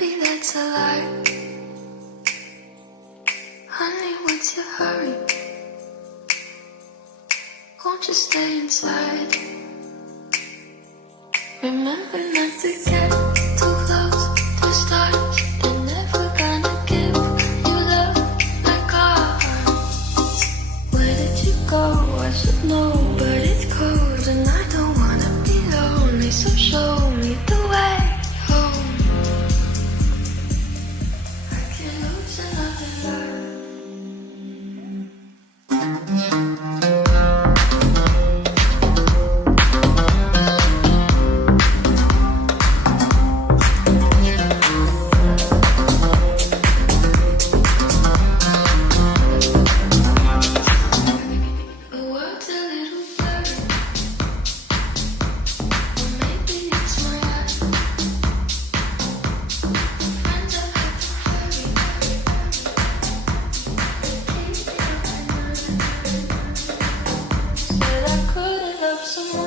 maybe that's a lie. Honey, what's your hurry? Won't you stay inside? Remember not to get too close to stars. They're never gonna give you love like ours. Where did you go? I should know, but it's cold and I don't wanna be lonely. So show me the way home. I can't lose another love. The world's a little blurry, or maybe it's my eyes. Friends have had to hurry. Said I couldn't love someone